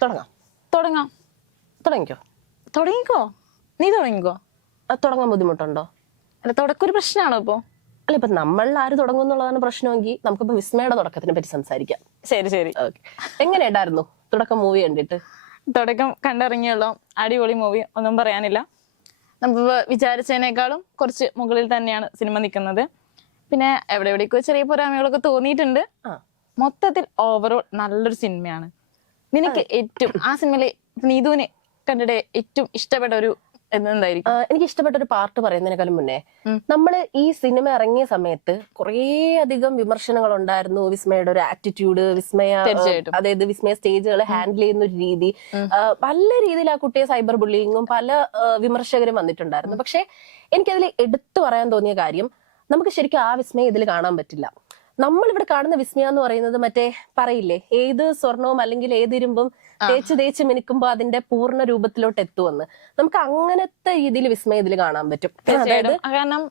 തുടങ്ങാം. തുടങ്ങാം. തുടങ്ങിക്കോ. തുടങ്ങിക്കോ, നീ തുടങ്ങിക്കോ. തുടങ്ങാൻ ബുദ്ധിമുട്ടുണ്ടോ? അല്ല, തുടക്കം ഒരു പ്രശ്നമാണോ ഇപ്പൊ? അല്ല, ഇപ്പൊ നമ്മളിൽ ആര് തുടങ്ങും എന്നുള്ളതാണ് പ്രശ്നമെങ്കിൽ നമുക്കിപ്പോ വിസ്മയുടെ തുടക്കത്തിനെ പറ്റി സംസാരിക്കാം. ശരി ശരി. ഓക്കെ, എങ്ങനെയുണ്ടായിരുന്നു തുടക്കം മൂവി കണ്ടിട്ട്? തുടക്കം കണ്ടിറങ്ങിയുള്ളൂ, അടിപൊളി മൂവി, ഒന്നും പറയാനില്ല. നമുക്ക് വിചാരിച്ചതിനേക്കാളും കുറച്ച് മുകളിൽ തന്നെയാണ് സിനിമ നിൽക്കുന്നത്. പിന്നെ എവിടെയൊക്കെ ചെറിയ പോരായ്മകളൊക്കെ തോന്നിയിട്ടുണ്ട്. മൊത്തത്തിൽ ഓവറോൾ നല്ലൊരു സിനിമയാണ്. നിനക്ക് ഏറ്റവും ആ സിനിമയിലെ നീതുവിനെ കണ്ടിട്ട് ഏറ്റവും ഇഷ്ടപ്പെട്ട ഒരു എന്തായിരിക്കും? എനിക്ക് ഇഷ്ടപ്പെട്ട ഒരു പാർട്ട് പറയുന്നതിനേക്കാളും മുന്നേ, നമ്മള് ഈ സിനിമ ഇറങ്ങിയ സമയത്ത് കുറേ അധികം വിമർശനങ്ങൾ ഉണ്ടായിരുന്നു. വിസ്മയുടെ ഒരു ആറ്റിറ്റ്യൂഡ്, വിസ്മയ അതായത് വിസ്മയ സ്റ്റേജുകൾ ഹാൻഡിൽ ചെയ്യുന്ന ഒരു രീതി, പല രീതിയിൽ ആ കുട്ടിയെ സൈബർ ബുള്ളിങ്ങും പല വിമർശകരും വന്നിട്ടുണ്ടായിരുന്നു. പക്ഷെ എനിക്കതിൽ എടുത്തു പറയാൻ തോന്നിയ കാര്യം, നമുക്ക് ശരിക്കും ആ വിസ്മയം ഇതിൽ കാണാൻ പറ്റില്ല. നമ്മളിവിടെ കാണുന്ന വിസ്മയ എന്ന് പറയുന്നത് മറ്റേ പറയില്ലേ, ഏത് സ്വർണവും അല്ലെങ്കിൽ ഏത് ഇരുമ്പും തേച്ച് തേച്ച് മിനുക്കുമ്പോ അതിന്റെ പൂർണ്ണ രൂപത്തിലോട്ട് എത്തുമെന്ന്. നമുക്ക് അങ്ങനത്തെ രീതിയിൽ വിസ്മയ ഇതിൽ കാണാൻ പറ്റും. കാരണം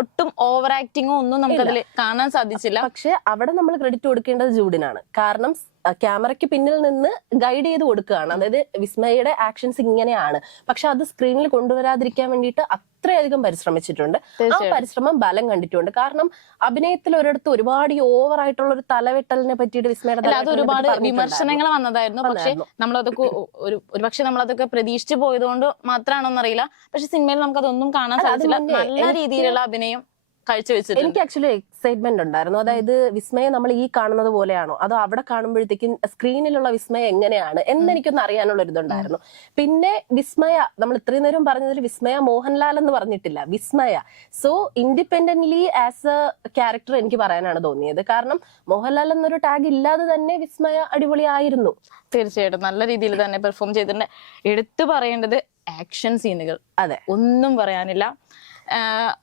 ഒട്ടും ഓവർ ആക്ടിങ്ങോ ഒന്നും നമുക്കതിൽ കാണാൻ സാധിച്ചില്ല. പക്ഷെ അവിടെ നമ്മൾ ക്രെഡിറ്റ് കൊടുക്കേണ്ടത് ജൂഡിനാണ്. കാരണം ക്യാമറയ്ക്ക് പിന്നിൽ നിന്ന് ഗൈഡ് ചെയ്ത് കൊടുക്കുകയാണ്. അതായത് വിസ്മയുടെ ആക്ഷൻസ് ഇങ്ങനെയാണ്, പക്ഷെ അത് സ്ക്രീനിൽ കൊണ്ടുവരാതിരിക്കാൻ വേണ്ടിയിട്ട് അത്രയധികം പരിശ്രമിച്ചിട്ടുണ്ട്. ആ പരിശ്രമം ബലം കണ്ടിട്ടുണ്ട്. കാരണം അഭിനയത്തിൽ ഒരിടത്ത് ഒരുപാട് ഈ ഓവർ ആയിട്ടുള്ള ഒരു തലവെട്ടലിനെ പറ്റിയിട്ട് വിസ്മയുടെ അത് ഒരുപാട് വിമർശനങ്ങൾ വന്നതായിരുന്നു. പക്ഷെ നമ്മളതൊക്കെ ഒരുപക്ഷെ നമ്മളതൊക്കെ പ്രതീക്ഷിച്ചു പോയതുകൊണ്ട് മാത്രമാണോന്നറിയില്ല. പക്ഷെ സിനിമയിൽ നമുക്ക് അതൊന്നും കാണാൻ സാധിച്ചില്ല. നല്ല രീതിയിലുള്ള അഭിനയം കാഴ്ചവെച്ചത്. എനിക്ക് ആക്ച്വലി എക്സൈറ്റ്മെന്റ് ഉണ്ടായിരുന്നു. അതായത് വിസ്മയം നമ്മൾ ഈ കാണുന്നത് പോലെയാണോ, അതോ അവിടെ കാണുമ്പോഴത്തേക്കും സ്ക്രീനിലുള്ള വിസ്മയം എങ്ങനെയാണ് എന്നെനിക്കൊന്ന് അറിയാനുള്ള ഒരു ഇതുണ്ടായിരുന്നു. പിന്നെ വിസ്മയ, നമ്മൾ ഇത്രയും നേരം പറഞ്ഞതിൽ വിസ്മയ മോഹൻലാൽ എന്ന് പറഞ്ഞിട്ടില്ല, Vismaya. So independently as a character എനിക്ക് പറയാനാണ് തോന്നിയത്. കാരണം മോഹൻലാൽ എന്നൊരു ടാഗ് ഇല്ലാതെ തന്നെ വിസ്മയ അടിപൊളിയായിരുന്നു. തീർച്ചയായിട്ടും നല്ല രീതിയിൽ തന്നെ പെർഫോം ചെയ്തിട്ടുണ്ട്. എടുത്തു പറയേണ്ടത് ആക്ഷൻ സീനുകൾ, അതെ, ഒന്നും പറയാനില്ല,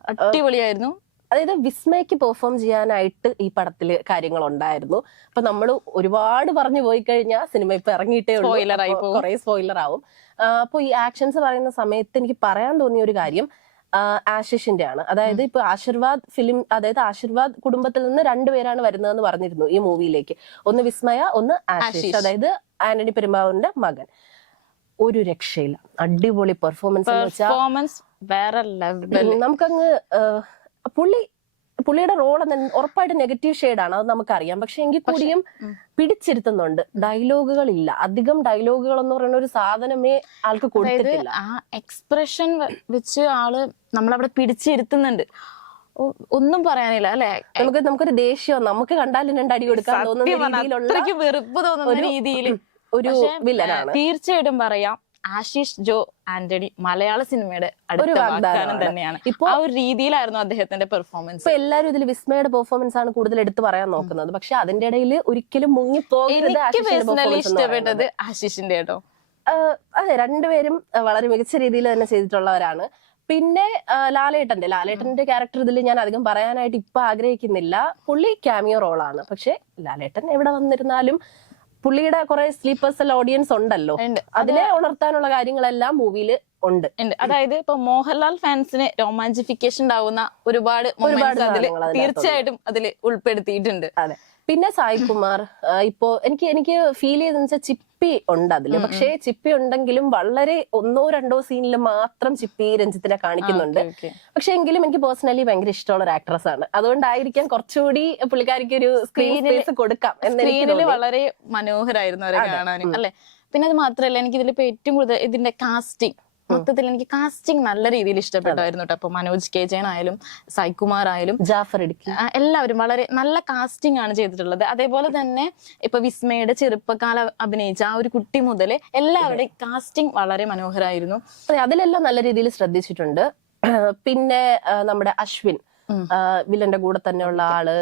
അടിപൊളിയായിരുന്നു. അതായത് വിസ്മയ്ക്ക് പെർഫോം ചെയ്യാനായിട്ട് ഈ പടത്തില് കാര്യങ്ങൾ ഉണ്ടായിരുന്നു. അപ്പൊ നമ്മൾ ഒരുപാട് പറഞ്ഞു പോയി കഴിഞ്ഞാൽ സിനിമ ഇപ്പൊ ഇറങ്ങിയിട്ടേ ഉള്ളൂ, കുറെ സ്പോയിലർ ആവും. അപ്പൊ ഈ ആക്ഷൻസ് പറയുന്ന സമയത്ത് എനിക്ക് പറയാൻ തോന്നിയ ഒരു കാര്യം ആശിഷിന്റെ ആണ്. അതായത് ഇപ്പൊ ആശീർവാദ് ഫിലിം, അതായത് ആശീർവാദ് കുടുംബത്തിൽ നിന്ന് രണ്ടുപേരാണ് വരുന്നതെന്ന് പറഞ്ഞിരുന്നു ഈ മൂവിയിലേക്ക്. ഒന്ന് വിസ്മയ, ഒന്ന് ആശിഷ്, അതായത് ആന്റണി പെരുമ്പാവൂരിന്റെ മകൻ. ഒരു രക്ഷയില്ല, അടിപൊളി പെർഫോമൻസ്, വേറെ ലെവൽ. നമുക്കങ്ങ് പുള്ളിയുടെ റോൾ ഉറപ്പായിട്ട് നെഗറ്റീവ് ഷെയ്ഡാണ്, അത് നമുക്കറിയാം. പക്ഷെ എങ്കിൽ കൂടിയും പിടിച്ചിരുത്തുന്നുണ്ട്. ഡയലോഗുകൾ ഇല്ല, അധികം ഡയലോഗുകൾ എന്ന് പറയുന്ന ഒരു സാധനമേ ആൾക്ക് കൊടുത്തിട്ടില്ല. ആ എക്സ്പ്രഷൻ വെച്ച് ആള് നമ്മളവിടെ പിടിച്ചിരുത്തുന്നുണ്ട്, ഒന്നും പറയാനില്ല അല്ലെ. നമുക്കൊരു ദേഷ്യം, നമുക്ക് കണ്ടാലും രണ്ടടി കൊടുക്കാൻ തോന്നുന്ന രീതിയിലുള്ള, വെറുപ്പ് തോന്നുന്ന രീതിയിൽ ഒരു വില്ലനാണ്. തീർച്ചയായിട്ടും പറയാം, ആശിഷ് ജോ ആന്റണി മലയാള സിനിമയുടെ അടുത്ത വാഗ്ദാനം തന്നെയാണ്. ഇപ്പൊ ആ ഒരു രീതിയിലായിരുന്നു അദ്ദേഹത്തിന്റെ പെർഫോമൻസ്. ഇപ്പൊ എല്ലാവരും ഇതിൽ വിസ്മയുടെ പെർഫോമൻസ് ആണ് കൂടുതൽ എടുത്തു പറയാൻ നോക്കുന്നത്. പക്ഷെ അതിന്റെ ഇടയിൽ ഒരിക്കലും മുങ്ങിപ്പോകരുത്. എനിക്ക് പേഴ്സണലി ഇഷ്ടപ്പെട്ടത് ആശിഷിന്റെ കേട്ടോ. അതെ, രണ്ടുപേരും വളരെ മികച്ച രീതിയിൽ തന്നെ ചെയ്തിട്ടുള്ളവരാണ്. പിന്നെ ലാലേട്ടന്റെ ക്യാരക്ടർ ഇതിൽ ഞാൻ അധികം പറയാനായിട്ട് ഇപ്പൊ ആഗ്രഹിക്കുന്നില്ല. പുള്ളി ക്യാമിയോ റോളാണ്. പക്ഷെ ലാലേട്ടൻ എവിടെ വന്നിരുന്നാലും പുള്ളിയുടെ കുറെ സ്ലീപ്പേഴ്സ് ഓഡിയൻസ് ഉണ്ടല്ലോ, അതിനെ ഉണർത്താനുള്ള കാര്യങ്ങളെല്ലാം മൂവിയിൽ ഉണ്ട്. അതായത് ഇപ്പൊ മോഹൻലാൽ ഫാൻസിന് റൊമാൻറ്റിഫിക്കേഷൻ ഉണ്ടാവുന്ന ഒരുപാട് തീർച്ചയായിട്ടും അതിൽ ഉൾപ്പെടുത്തിയിട്ടുണ്ട്. അതെ. പിന്നെ സായ് കുമാർ, ഇപ്പോ എനിക്ക് ഫീൽ ചെയ്തെന്ന് വെച്ചാൽ ചിപ്പി ഉണ്ട് അതില്. പക്ഷേ ചിപ്പി ഉണ്ടെങ്കിലും വളരെ ഒന്നോ രണ്ടോ സീനിൽ മാത്രം ചിപ്പി രഞ്ജിത്തിനെ കാണിക്കുന്നുണ്ട്. പക്ഷെ എങ്കിലും എനിക്ക് പേഴ്സണലി ഭയങ്കര ഇഷ്ടമുള്ള ഒരു ആക്ട്രസ് ആണ്. അതുകൊണ്ടായിരിക്കാം കുറച്ചുകൂടി പുള്ളിക്കാരിക്ക് ഒരു സ്ക്രീൻ സ്പേസ് കൊടുക്കാം. സ്ക്രീനിൽ വളരെ മനോഹരായിരുന്നു അവരെ കാണാനും അല്ലെ. പിന്നെ അത് മാത്രമല്ല, എനിക്ക് ഇതിലിപ്പോ ഏറ്റവും കൂടുതൽ ഇതിന്റെ കാസ്റ്റിംഗ്, മൊത്തത്തിൽ എനിക്ക് കാസ്റ്റിംഗ് നല്ല രീതിയിൽ ഇഷ്ടപ്പെട്ടായിരുന്നു കേട്ടോ. അപ്പൊ മനോജ് കെ ജയൻ ആയാലും സായ്കുമാർ ആയാലും ജാഫർ ഇടുക്കി, എല്ലാവരും വളരെ നല്ല കാസ്റ്റിംഗ് ആണ് ചെയ്തിട്ടുള്ളത്. അതേപോലെ തന്നെ ഇപ്പൊ വിസ്മയുടെ ചെറുപ്പകാലം അഭിനയിച്ച ആ ഒരു കുട്ടി മുതൽ എല്ലാവരുടെയും കാസ്റ്റിംഗ് വളരെ മനോഹരമായിരുന്നു. അതിലെല്ലാം നല്ല രീതിയിൽ ശ്രദ്ധിച്ചിട്ടുണ്ട്. പിന്നെ നമ്മുടെ അശ്വിൻ, വില്ലന്റെ കൂടെ തന്നെയുള്ള ആള്,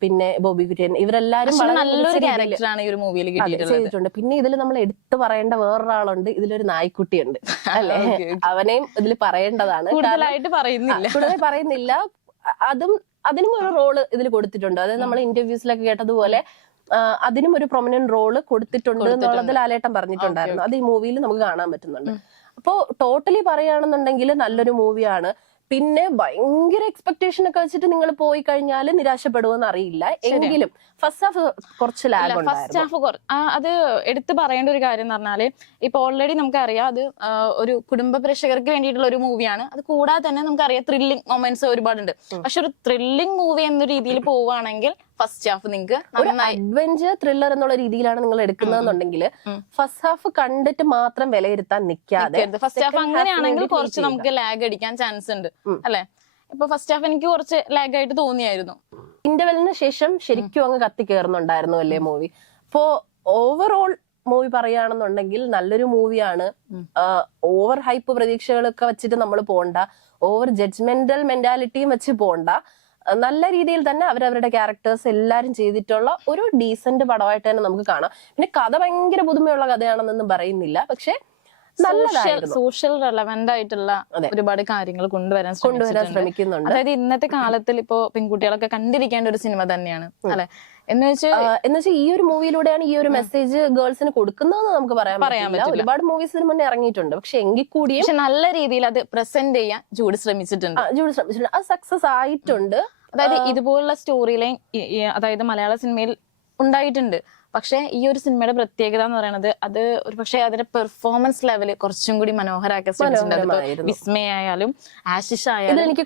പിന്നെ ബോബി കുര്യൻ, ഇവരെല്ലാരും നല്ലൊരു ക്യാരക്ടറാണ് ഈ ഒരു മൂവിയിൽ ചെയ്തിട്ടുണ്ട്. പിന്നെ ഇതിൽ നമ്മൾ എടുത്തു പറയേണ്ട വേറൊരാളുണ്ട്, ഇതിലൊരു നായ്ക്കുട്ടിയുണ്ട് അല്ലെ. അവനെയും ഇതിൽ പറയേണ്ടതാണ്. കൂടുതലായിട്ട് പറയുന്നില്ല. അതിനും ഒരു റോള് ഇതിൽ കൊടുത്തിട്ടുണ്ട്. അതായത് നമ്മൾ ഇന്റർവ്യൂസിലൊക്കെ കേട്ടതുപോലെ അതിനും ഒരു പ്രൊമിനന്റ് റോള് കൊടുത്തിട്ടുണ്ട് എന്നുള്ളത് ലാലേട്ടൻ പറഞ്ഞിട്ടുണ്ടായിരുന്നു. അത് ഈ മൂവിയിൽ നമുക്ക് കാണാൻ പറ്റുന്നുണ്ട്. അപ്പോ ടോട്ടലി പറയുകയാണെന്നുണ്ടെങ്കിൽ നല്ലൊരു മൂവിയാണ്. പിന്നെ ഭയങ്കര എക്സ്പെക്ടേഷൻ ഒക്കെ വെച്ചിട്ട് നിങ്ങൾ പോയി കഴിഞ്ഞാൽ നിരാശപ്പെടുമെന്ന് അറിയില്ല. എങ്കിലും ഫസ്റ്റ് ഹാഫ് കുറച്ച് ലാഗ് ഫസ്റ്റ് ഹാഫ് അത് എടുത്തു പറയേണ്ട ഒരു കാര്യം എന്ന് പറഞ്ഞാല് ഇപ്പൊ ഓൾറെഡി നമുക്കറിയാം അത് ഒരു കുടുംബ പ്രേക്ഷകർക്ക് വേണ്ടിയിട്ടുള്ള ഒരു മൂവിയാണ്. അത് കൂടാതെ തന്നെ നമുക്കറിയാം ത്രില്ലിംഗ് മൊമെന്റ്സ് ഒരുപാടുണ്ട്. പക്ഷെ ഒരു ത്രില്ലിംഗ് മൂവി എന്ന രീതിയിൽ പോവുകയാണെങ്കിൽ ഫസ്റ്റ് ഹാഫ് നിങ്ങൾക്ക് അഡ്വഞ്ചർ ത്രില്ലർ എന്നുള്ള രീതിയിലാണ് നിങ്ങൾ എടുക്കുന്നതെന്നുണ്ടെങ്കിൽ ഫസ്റ്റ് ഹാഫ് കണ്ടിട്ട് മാത്രം വിലയിരുത്താൻ നിൽക്കാതെ ഫസ്റ്റ് ഹാഫ് അങ്ങനെയാണെങ്കിൽ കുറച്ച് നമുക്ക് ലാഗ് അടിക്കാൻ ചാൻസ് ഉണ്ട് അല്ലെ. ഇപ്പൊ ഫസ്റ്റ് ഹാഫ് എനിക്ക് കുറച്ച് ലാഗ് ആയിട്ട് തോന്നിയായിരുന്നു. ഇന്റർവെല്ലിന് ശേഷം ശരിക്കും അങ്ങ് കത്തി കയറുന്നുണ്ടായിരുന്നു അല്ലേ മൂവി. അപ്പോ ഓവറോൾ മൂവി പറയുകയാണെന്നുണ്ടെങ്കിൽ നല്ലൊരു മൂവിയാണ്. ഓവർ ഹൈപ്പ് പ്രതീക്ഷകളൊക്കെ വെച്ചിട്ട് നമ്മൾ പോണ്ട, ഓവർ ജഡ്ജ്മെന്റൽ മെന്റാലിറ്റിയും വെച്ച് പോണ്ട. നല്ല രീതിയിൽ തന്നെ അവരവരുടെ ക്യാരക്ടേഴ്സ് എല്ലാരും ചെയ്തിട്ടുള്ള ഒരു ഡീസന്റ് പടമായിട്ട് തന്നെ നമുക്ക് കാണാം. പിന്നെ കഥ ഭയങ്കര പുതുമയുള്ള കഥയാണെന്നൊന്നും പറയുന്നില്ല, പക്ഷെ സോഷ്യൽ റെലവന്റ് ആയിട്ടുള്ള ഒരുപാട് കാര്യങ്ങൾ കൊണ്ടുവരാൻ ശ്രമിക്കുന്നുണ്ട്. അതായത് ഇന്നത്തെ കാലത്തിൽ ഇപ്പോ പെൺകുട്ടികളൊക്കെ കണ്ടിരിക്കേണ്ട ഒരു സിനിമ തന്നെയാണ് അല്ലെ. എന്ന് വെച്ചാൽ ഈ ഒരു മൂവിയിലൂടെയാണ് ഈ ഒരു മെസ്സേജ് ഗേൾസിന് കൊടുക്കുന്നതെന്ന് നമുക്ക് പറയാൻ പറ്റില്ല. ഒരുപാട് മൂവീസിന് മുന്നേ ഇറങ്ങിയിട്ടുണ്ട്, പക്ഷെ എങ്കിൽ കൂടിയും നല്ല രീതിയിൽ അത് പ്രസന്റ് ചെയ്യാൻ ജൂഡ് ശ്രമിച്ചിട്ടുണ്ട്. അത് സക്സസ് ആയിട്ടുണ്ട്. അതായത് ഇതുപോലുള്ള സ്റ്റോറി ലൈൻ അതായത് മലയാള സിനിമയിൽ ഉണ്ടായിട്ടുണ്ട്. പക്ഷെ ഈ ഒരു സിനിമയുടെ പ്രത്യേകത എന്ന് പറയുന്നത് അത് ഒരു പക്ഷെ അതിന്റെ പെർഫോമൻസ് ലെവല് കുറച്ചും കൂടി മനോഹരമാക്കാൻ ശ്രമിച്ചിട്ടുണ്ട്. വിസ്മയായാലും ആശിഷ് ആയാലും എനിക്ക്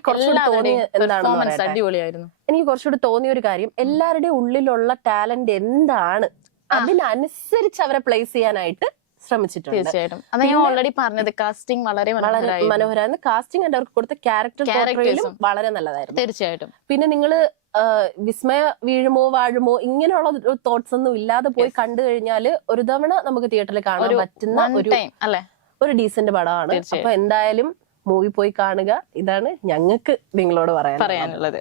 പെർഫോമൻസ് അടിപൊളിയായിരുന്നു. എനിക്ക് കുറച്ചുകൂടി തോന്നിയ ഒരു കാര്യം, എല്ലാവരുടെയും ഉള്ളിലുള്ള ടാലന്റ് എന്താണ് അതിനനുസരിച്ച് അവരെ പ്ലേസ് ചെയ്യാനായിട്ട് ശ്രമിച്ചിട്ടുണ്ട്. തീർച്ചയായിട്ടും അത് ഞാൻ ഓൾറെഡി പറഞ്ഞത് കാസ്റ്റിംഗ് വളരെ മനോഹരമായിരുന്നു. കാസ്റ്റിംഗ് ആൻഡ് അവർക്ക് കൊടുത്ത ക്യാരക്ടേഴ്സും വളരെ നല്ലതായിരുന്നു. തീർച്ചയായിട്ടും. പിന്നെ നിങ്ങള് വിസ്മയ വീഴുമോ വാഴുമോ ഇങ്ങനെയുള്ള തോട്ട്സ് ഒന്നും ഇല്ലാതെ പോയി കണ്ടു കഴിഞ്ഞാല് ഒരു തവണ നമുക്ക് തിയേറ്ററിൽ കാണാൻ പറ്റുന്ന ഒരു ഡീസന്റ് പടമാണ്. അപ്പൊ എന്തായാലും മൂവി പോയി കാണുക. ഇതാണ് ഞങ്ങൾക്ക് നിങ്ങളോട് പറയാനുള്ളത്.